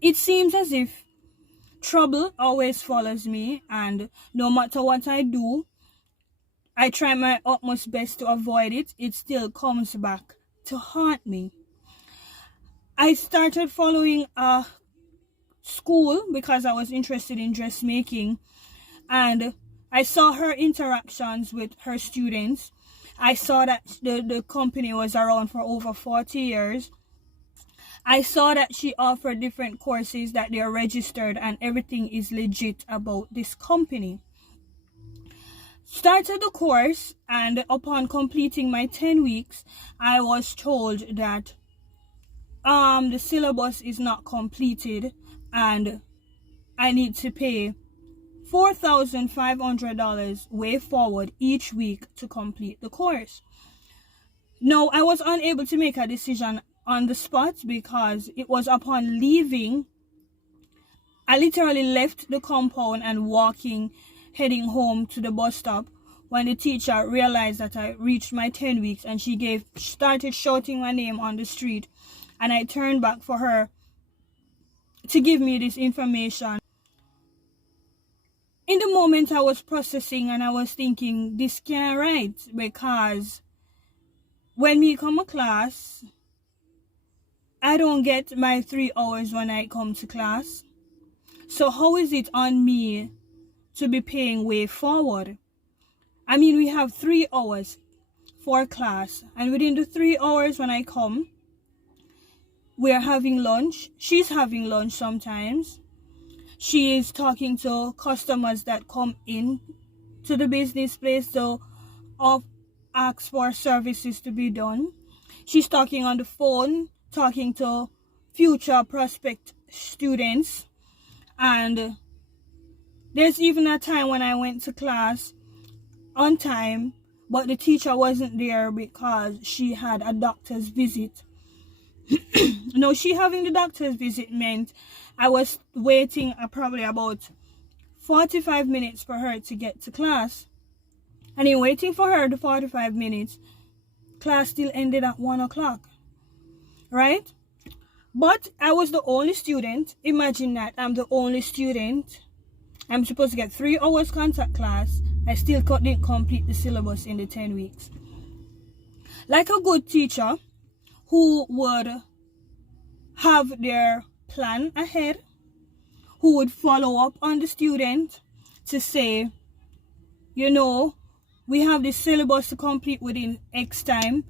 It seems as if trouble always follows me, and no matter what I do, I try my utmost best to avoid it. It still comes back to haunt me. I started following a school because I was interested in dressmaking, and I saw her interactions with her students. I saw that the company was around for over 40 years. I saw that she offered different courses, that they are registered and everything is legit about this company. Started the course, and upon completing my 10 weeks, I was told that the syllabus is not completed and I need to pay $4,500 way forward each week to complete the course. No, I was unable to make a decision on the spot because it was upon leaving. I literally left the compound and heading home to the bus stop when the teacher realized that I reached my 10 weeks, and she started shouting my name on the street, and I turned back for her to give me this information. In the moment I was processing and I was thinking, this can't right, because when me come to class, I don't get my 3 hours when I come to class. So how is it on me to be paying way forward? I mean, we have 3 hours for class, and within the 3 hours when I come, we're having lunch. She's having lunch sometimes. She is talking to customers that come in to the business place to ask for services to be done. She's talking on the phone, talking to future prospect students. And there's even a time when I went to class on time, but the teacher wasn't there because she had a doctor's visit. No, she having the doctor's visit meant I was waiting probably about 45 minutes for her to get to class. And in waiting for her the 45 minutes, class still ended at 1 o'clock. Right? But I was the only student. Imagine that. I'm the only student. I'm supposed to get 3 hours contact class. I still didn't complete the syllabus in the 10 weeks. Like a good teacher who would have their plan ahead, who would follow up on the student to say, you know, we have this syllabus to complete within X time,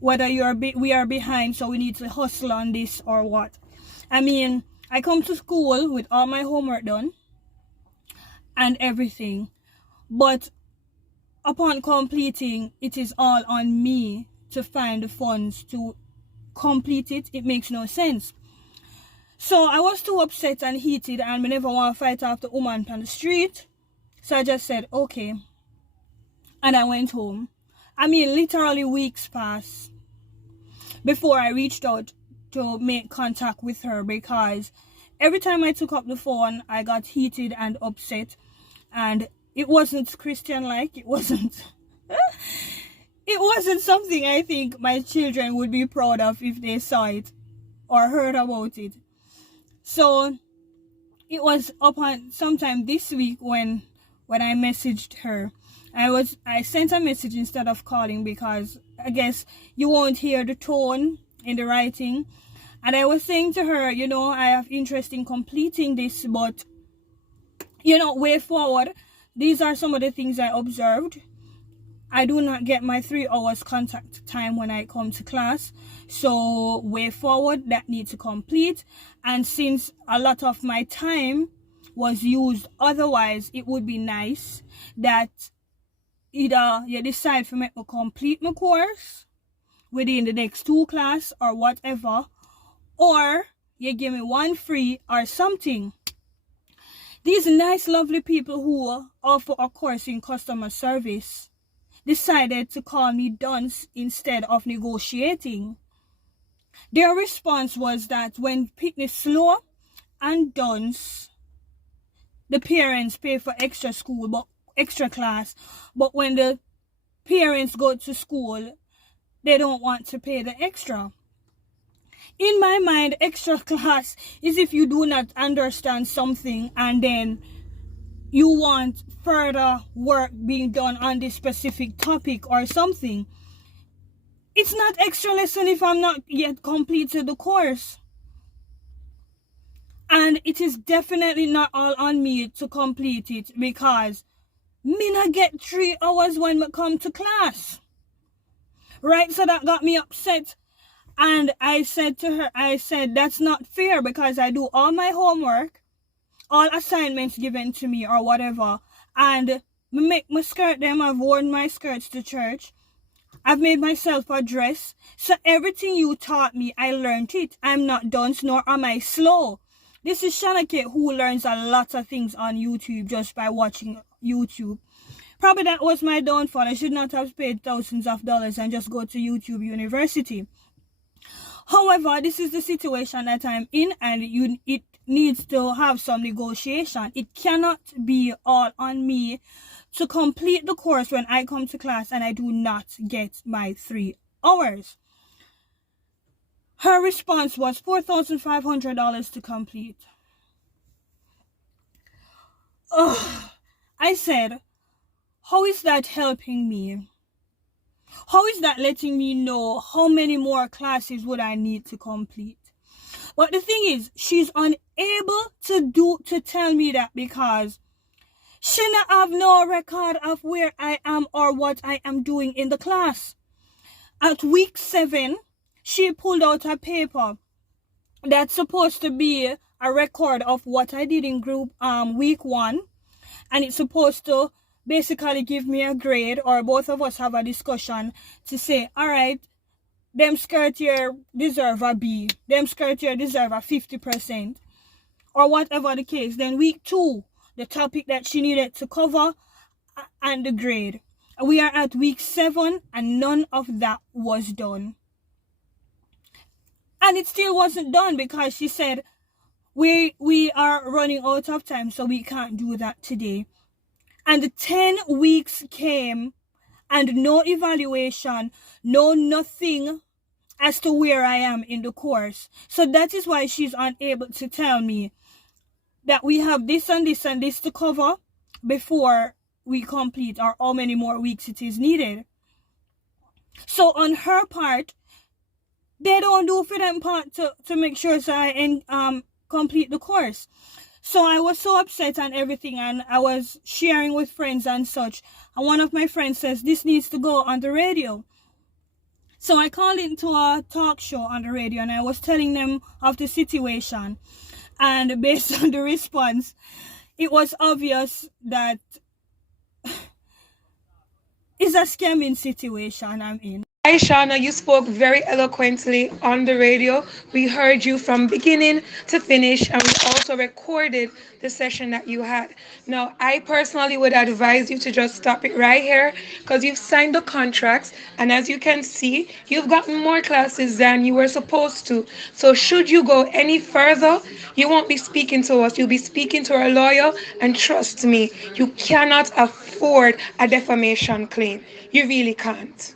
whether we are behind, so we need to hustle on this or what. I mean, I come to school with all my homework done and everything, but upon completing, it is all on me to find the funds to complete it. It makes no sense. So I was too upset and heated, and I never want to fight off the woman on the street. So I just said, okay. And I went home. I mean, literally weeks passed before I reached out to make contact with her, because every time I took up the phone, I got heated and upset. And it wasn't Christian-like. It wasn't something I think my children would be proud of if they saw it or heard about it. So it was upon sometime this week when I messaged her. I sent a message instead of calling, because I guess you won't hear the tone in the writing. And I was saying to her, you know, I have interest in completing this, but, you know, way forward, these are some of the things I observed. I do not get my 3 hours contact time when I come to class. So way forward, that needs to complete. And since a lot of my time was used otherwise, it would be nice that either you decide for me to complete my course within the next 2 class or whatever, or you give me one free or something. These nice, lovely people who offer a course in customer service decided to call me dunce instead of negotiating. Their response was that when Pitney Slow and dunce, the parents pay for extra class, but when the parents go to school, they don't want to pay the extra. In my mind, extra class is if you do not understand something and then you want further work being done on this specific topic or something. It's not extra lesson if I'm not yet completed the course. And it is definitely not all on me to complete it, because me not get 3 hours when I come to class. Right? So that got me upset. And I said to her, I said, that's not fair, because I do all my homework, all assignments given to me or whatever, and make my skirt them. I've worn my skirts to church. I've made myself a dress. So everything you taught me, I learned it. I'm not dunce, nor am I slow. This is Shanake, who learns a lot of things on YouTube just by watching YouTube. Probably that was my downfall. I should not have paid thousands of dollars and just go to YouTube University. However, this is the situation that I'm in, and it needs to have some negotiation. It cannot be all on me to complete the course when I come to class and I do not get my 3 hours. Her response was $4,500 to complete. I said, how is that helping me? How is that letting me know how many more classes would I need to complete? But the thing is, she's unable to tell me that, because she not have no record of where I am or what I am doing in the class. At week 7, she pulled out a paper that's supposed to be a record of what I did in group week 1, and it's supposed to basically give me a grade, or both of us have a discussion to say, all right, them skirt here deserve a B, them skirt here deserve a 50%, or whatever the case. Then week 2, the topic that she needed to cover and the grade. We are at week 7 and none of that was done. And it still wasn't done because she said, we are running out of time, so we can't do that today. And 10 weeks came and no evaluation, no nothing as to where I am in the course. So that is why she's unable to tell me that we have this and this and this to cover before we complete, or how many more weeks it is needed. So on her part, they don't do for them part to make sure that I complete the course. So I was so upset and everything, and I was sharing with friends and such. And one of my friends says, this needs to go on the radio. So I called into a talk show on the radio and I was telling them of the situation. And based on the response, it was obvious that it's a scamming situation I'm in. Hi, Shauna. You spoke very eloquently on the radio. We heard you from beginning to finish, and we also recorded the session that you had. Now, I personally would advise you to just stop it right here, because you've signed the contracts, and as you can see, you've gotten more classes than you were supposed to. So, should you go any further, you won't be speaking to us. You'll be speaking to a lawyer, and trust me, you cannot afford a defamation claim. You really can't.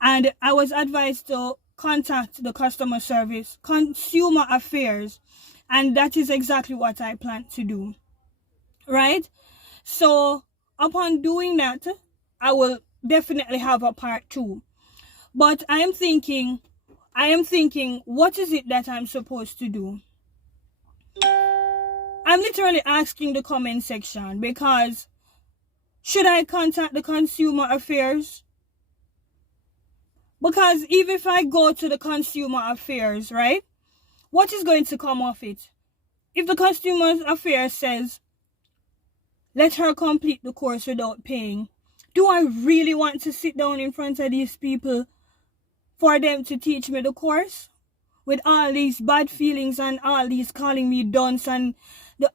And I was advised to contact the customer service, consumer affairs, and that is exactly what I plan to do. Right? So upon doing that, I will definitely have a part 2. But I am thinking, what is it that I'm supposed to do? I'm literally asking the comment section, because should I contact the consumer affairs? Because even if I go to the consumer affairs, right, what is going to come of it? If the consumer affairs says, let her complete the course without paying, do I really want to sit down in front of these people for them to teach me the course? With all these bad feelings and all these calling me dunce and the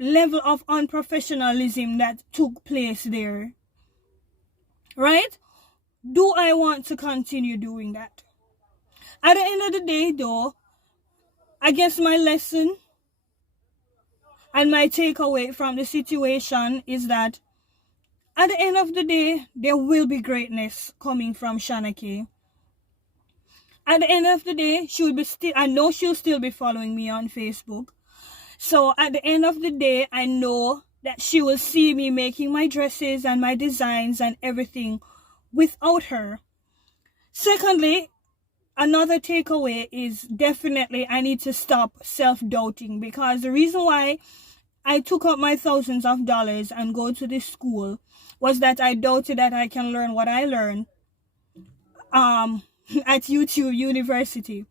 level of unprofessionalism that took place there. Right? Do I want to continue doing that? At the end of the day, though, I guess my lesson and my takeaway from the situation is that at the end of the day, there will be greatness coming from Shanake. At the end of the day, she will be still, I know she'll still be following me on Facebook. So at the end of the day, I know that she will see me making my dresses and my designs and everything without her. Secondly, another takeaway is definitely I need to stop self-doubting, because the reason why I took up my thousands of dollars and go to this school was that I doubted that I can learn what I learned at YouTube University.